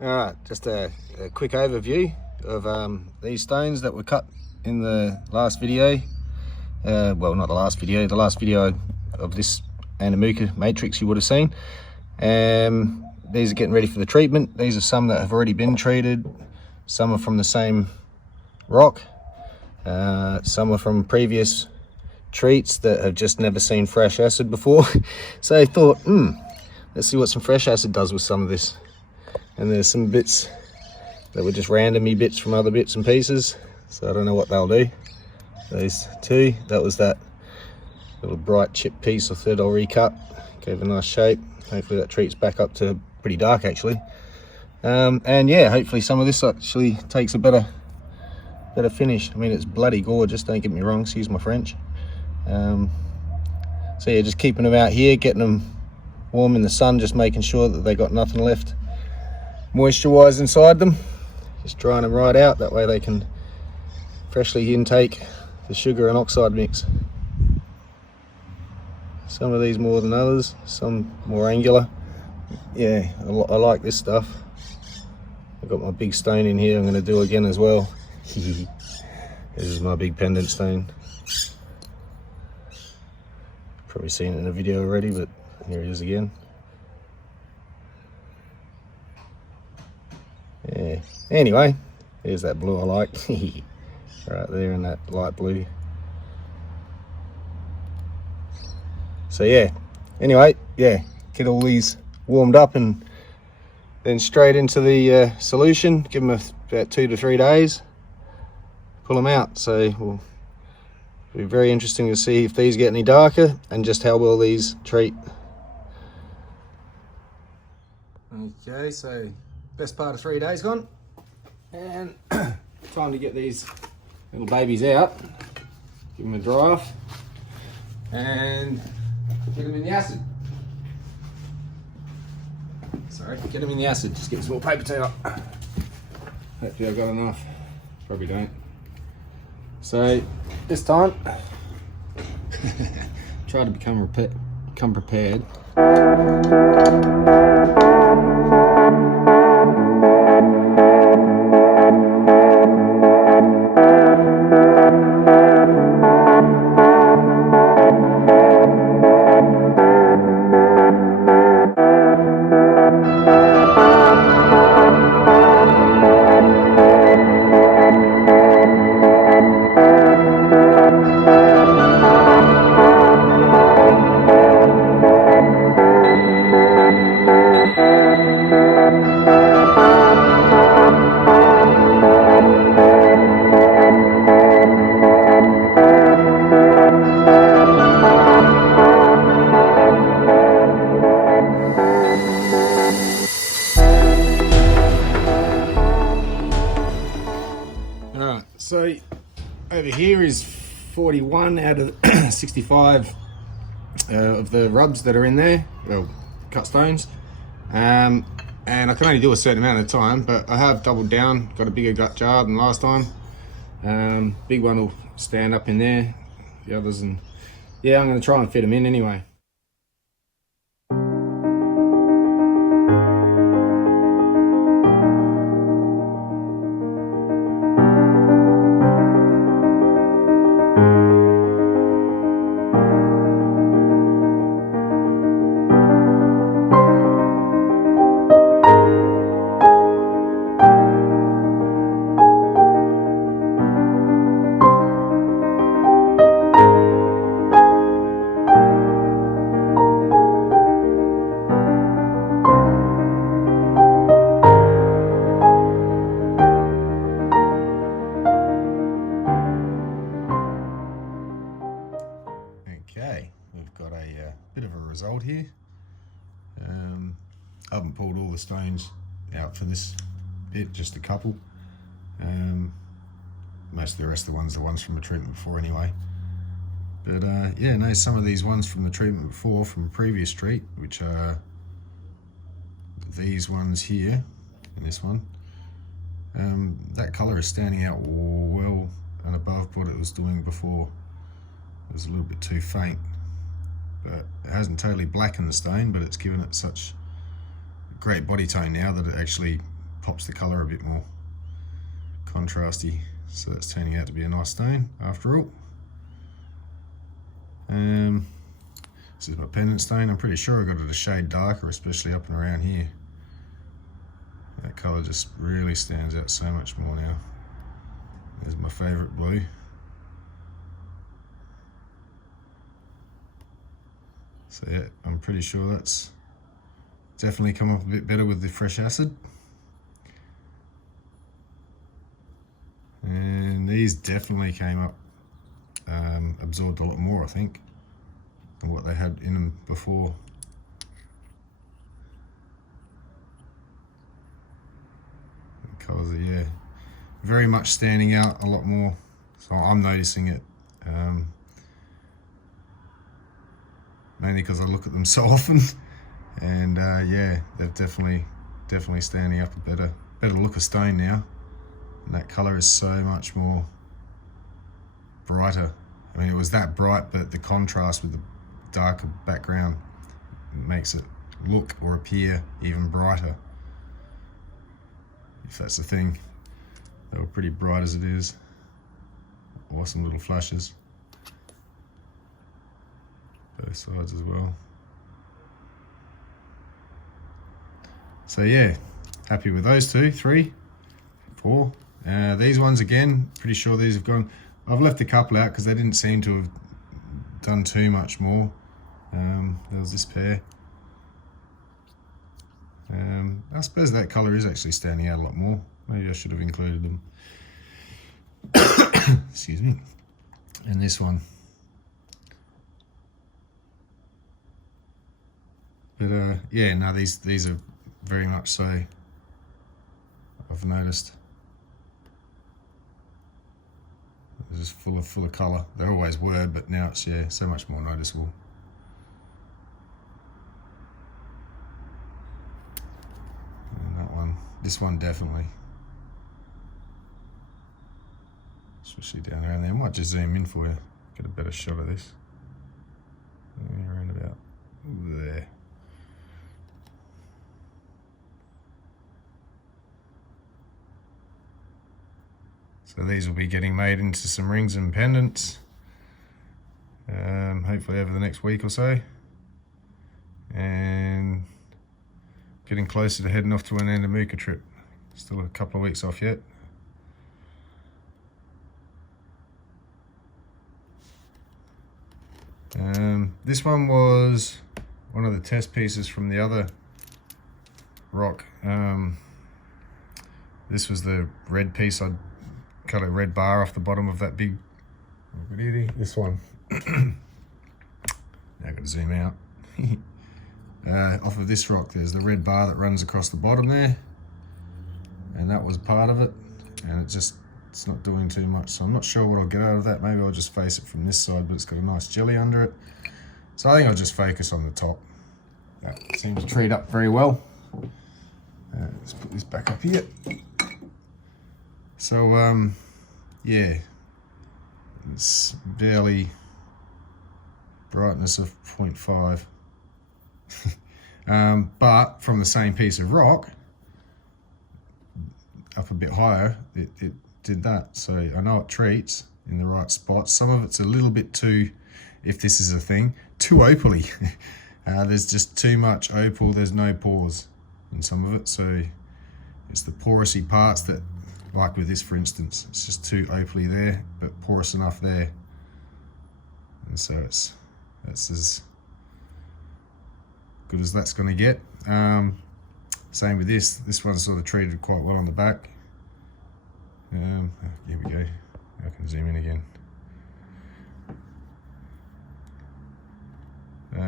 Alright, just a quick overview of these stones that were cut in the last video. Well, not the last video of this Andamooka matrix you would have seen. These are getting ready for the treatment. These are some that have already been treated. Some are from the same rock. Some are from previous treats that have just never seen fresh acid before. So I thought, let's see what some fresh acid does with some of this. And there's some bits that were just randomly bits from other bits and pieces, so I don't know what they'll do. These two, that was that little bright chip piece I said I'll recut, gave a nice shape. Hopefully that treats back up to pretty dark actually. And yeah, hopefully some of this actually takes a better finish. I mean, it's bloody gorgeous, don't get me wrong, excuse my French. So yeah, just keeping them out here, getting them warm in the sun, just making sure that they got nothing left moisture wise inside them, just drying them right out, that way they can freshly intake the sugar and oxide mix. Some of these more than others, some more angular. Yeah, I like this stuff. I've got my big stone in here I'm going to do again as well. This is my big pendant stone. Probably seen it in a video already, but here it is again. Yeah. Anyway, there's that blue I like. Right there in that light blue. So yeah, anyway, yeah, get all these warmed up and then straight into the solution. Give them about 2 to 3 days. Pull them out. So it'll be very interesting to see if these get any darker and just how well these treat. Okay, so best part of 3 days gone, and time to get these little babies out, give them a dry off, and get them in the acid. Sorry, get them in the acid. Just get this little paper towel. Hopefully I've got enough. Probably don't. So this time, try to become prepared. Alright, so over here is 41 out of 65 of the rubs that are in there, well, cut stones. And I can only do a certain amount at a time, but I have doubled down, got a bigger gut jar than last time. Big one will stand up in there, the others, and yeah, I'm going to try and fit them in anyway. Okay, we've got a bit of a result here. I haven't pulled all the stones out for this bit, just a couple. Most of the rest of the ones are ones from the treatment before anyway. But yeah, no, some of these ones from the treatment before, from a previous treat, which are these ones here, and this one. That colour is standing out well and above what it was doing before. It was a little bit too faint, but it hasn't totally blackened the stone, but it's given it such great body tone now that it actually pops the colour a bit more contrasty. So that's turning out to be a nice stone after all. This is my pendant stone. I'm pretty sure I got it a shade darker, especially up and around here. That colour just really stands out so much more now. There's my favourite blue. So yeah, I'm pretty sure that's definitely come up a bit better with the fresh acid. And these definitely came up, absorbed a lot more, I think, than what they had in them before. The colours are, yeah, very much standing out a lot more. So I'm noticing it, mainly because I look at them so often. And yeah, they're definitely standing up a better look of stone now. And that colour is so much more brighter. I mean, it was that bright, but the contrast with the darker background makes it look or appear even brighter, if that's the thing. They were pretty bright as it is. Awesome little flashes. Both sides as well. So yeah, happy with those two, 3, 4. These ones again, pretty sure these have gone. I've left a couple out because they didn't seem to have done too much more. There was this pair. I suppose that colour is actually standing out a lot more. Maybe I should have included them. Excuse me. And this one. But yeah, no, these are very much so, I've noticed. They're just full of colour. They always were, but now it's, yeah, so much more noticeable. And that one, this one definitely. Especially down around there. I might just zoom in for you, get a better shot of this. Around about there. So these will be getting made into some rings and pendants, hopefully over the next week or so, and getting closer to heading off to an Andamooka trip. Still a couple of weeks off yet. This one was one of the test pieces from the other rock. This was the red piece. I'd cut a red bar off the bottom of that big, this one. Now I've got to zoom out. Off of this rock, there's the red bar that runs across the bottom there, and that was part of it, and it's not doing too much, so I'm not sure what I'll get out of that. Maybe I'll just face it from this side, but it's got a nice jelly under it, so I think I'll just focus on the top. That seems to treat up very well. Let's put this back up here. So yeah, it's barely brightness of 0.5. But from the same piece of rock up a bit higher, it did that. So I know it treats in the right spots. Some of it's a little bit too, if this is a thing, too opaly. There's just too much opal, there's no pores in some of it, so it's the porousy parts that, like with this for instance, it's just too opaly there, but porous enough there. And so that's as good as that's going to get. Same with this one's sort of treated quite well on the back. Here we go, I can zoom in again.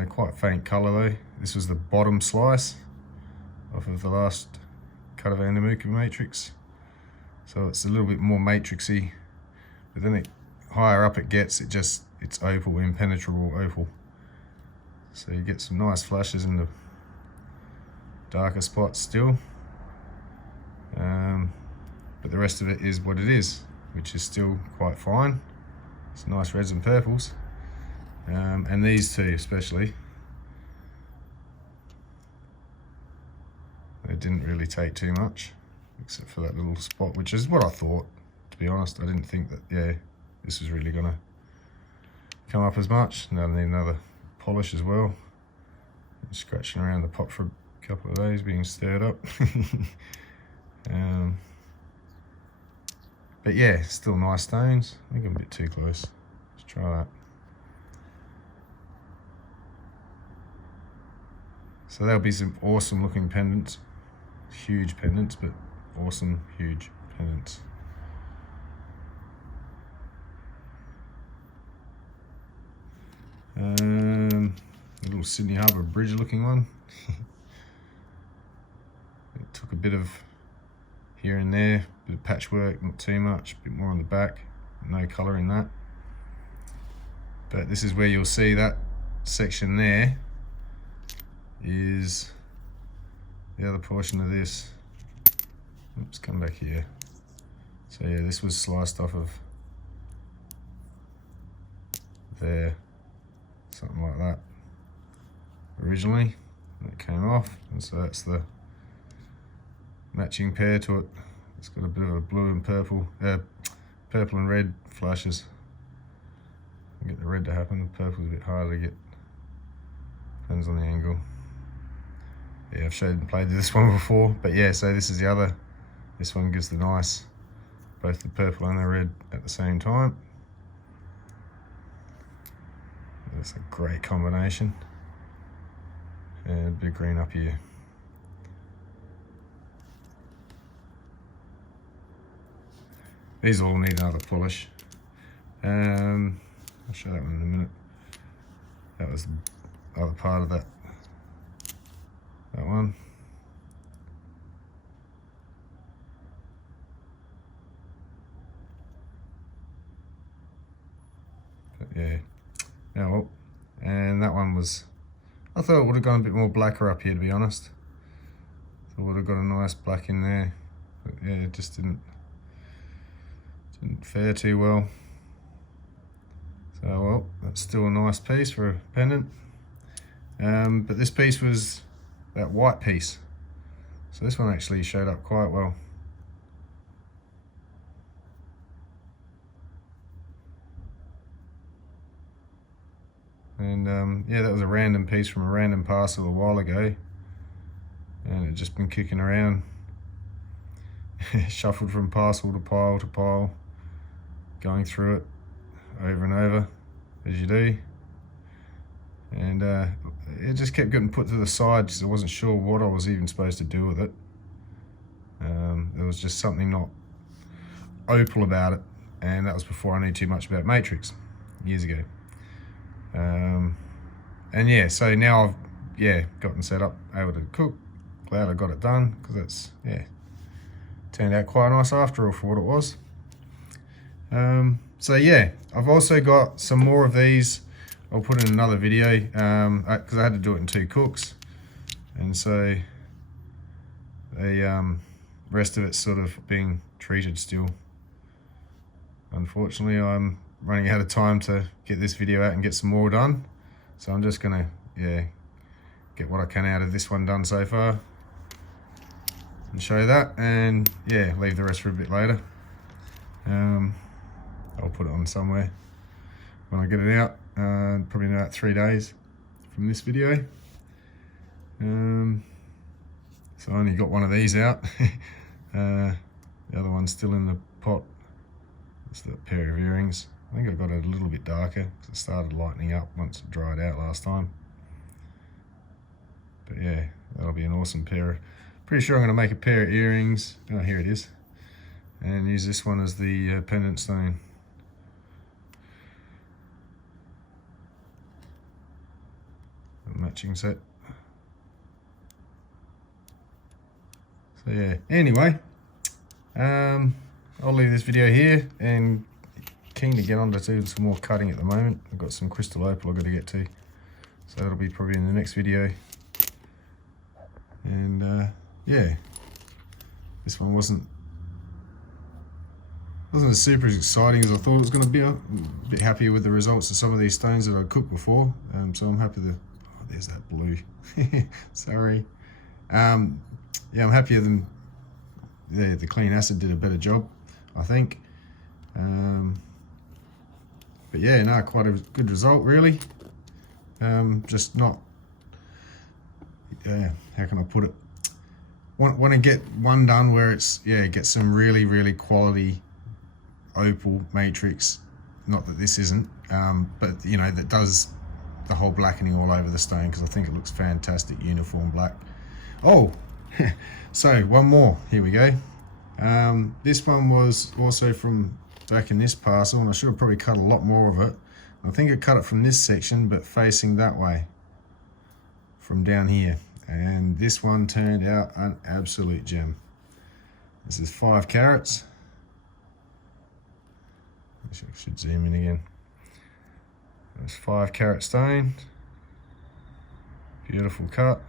Quite faint colour though. This was the bottom slice off of the last cut of Andamooka matrix. So it's a little bit more matrixy, but then higher up it gets, it's opal, impenetrable opal. So you get some nice flashes in the darker spots still. But the rest of it is what it is, which is still quite fine. It's nice reds and purples. And these two especially, they didn't really take too much. except for that little spot, which is what I thought, to be honest. I didn't think that, yeah, this was really gonna come up as much. Now I need another polish as well. Scratching around the pot for a couple of days, being stirred up. But yeah, still nice stones. I think I'm a bit too close. Let's try that. So there'll be some awesome looking pendants. Huge pendants, but awesome, huge pendants. A little Sydney Harbour Bridge looking one. It took a bit of here and there, bit of patchwork, not too much, a bit more on the back, no colour in that. But this is where you'll see that section there is the other portion of this. Oops, come back here. So yeah, this was sliced off of there, something like that originally, and it came off, and so that's the matching pair to it. It's got a bit of a blue and purple, purple and red flashes. I get the red to happen, the purple's a bit harder to get, depends on the angle. Yeah, I've showed and played this one before, but yeah, so this is the other, this one gives the nice, both the purple and the red at the same time. That's a great combination. And a bit of green up here. These all need another polish. I'll show that one in a minute. That was the other part of that one. But yeah, yeah, well, and that one was, I thought it would have gone a bit more blacker up here, to be honest. Thought it would have got a nice black in there, but yeah, it just didn't fare too well. So well, that's still a nice piece for a pendant. But this piece was that white piece, so this one actually showed up quite well. And yeah, that was a random piece from a random parcel a while ago, and it just been kicking around. Shuffled from parcel to pile, going through it over and over, as you do. And it just kept getting put to the side because I wasn't sure what I was even supposed to do with it. There was just something not opal about it, and that was before I knew too much about Matrix, years ago. And yeah, so now I've gotten set up, able to cook. Glad I got it done, because it's turned out quite nice after all for what it was. So yeah, I've also got some more of these. I'll put in another video because I had to do it in 2 cooks, and so the rest of it's sort of being treated still. Unfortunately, I'm running out of time to get this video out and get some more done, so I'm just gonna get what I can out of this one done so far and show that, and yeah, leave the rest for a bit later. I'll put it on somewhere when I get it out, probably in about 3 days from this video. So I only got one of these out. The other one's still in the pot. It's that pair of earrings. I think I got it a little bit darker because it started lightening up once it dried out last time. But yeah, that'll be an awesome pair. Pretty sure I'm going to make a pair of earrings. Oh, here it is. And use this one as the pendant stone. A matching set. So yeah, anyway, I'll leave this video here, and keen to get on to do some more cutting at the moment. I've got some crystal opal I've got to get to, so that'll be probably in the next video. And yeah, this one wasn't as super as exciting as I thought it was going to be. I'm a bit happier with the results of some of these stones that I cooked before, so I'm happy to, oh, there's that blue, sorry. Yeah, I'm happier than the clean acid did a better job, I think. But yeah, no, quite a good result really. Just not, how can I put it? Want to get one done where it's, get some really quality opal matrix. Not that this isn't, but you know, that does the whole blackening all over the stone, because I think it looks fantastic, uniform black. Oh, so one more, here we go. This one was also from back in this parcel, and I should have probably cut a lot more of it. I think I cut it from this section, but facing that way, from down here. And this one turned out an absolute gem. This is 5 carats. I should zoom in again. It's 5 carat stone. Beautiful cut.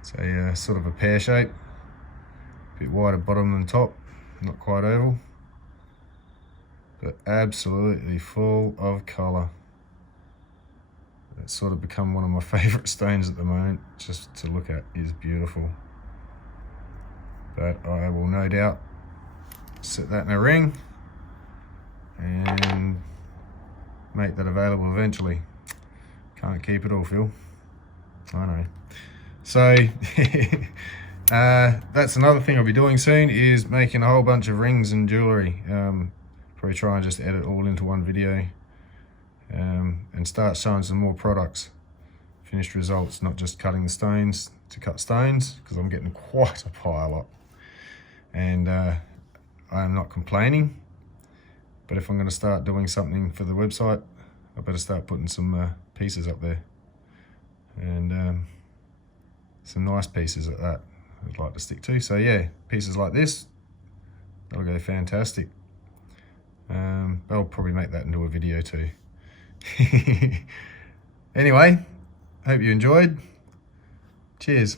It's a sort of a pear shape. A bit wider bottom than top. Not quite oval. But absolutely full of colour. It's sort of become one of my favourite stones at the moment, just to look at. Is beautiful. But I will no doubt set that in a ring and make that available eventually. Can't keep it all, Phil. I know. So that's another thing I'll be doing soon, is making a whole bunch of rings and jewellery. Probably try and just edit all into one video. And start showing some more products, finished results, not just cutting the stones to cut stones, because I'm getting quite a pile up, and I am not complaining. But if I'm going to start doing something for the website, I better start putting some pieces up there, and some nice pieces at that I'd like to stick to. So yeah, pieces like this, that'll go fantastic. I'll probably make that into a video too. Anyway, hope you enjoyed. Cheers.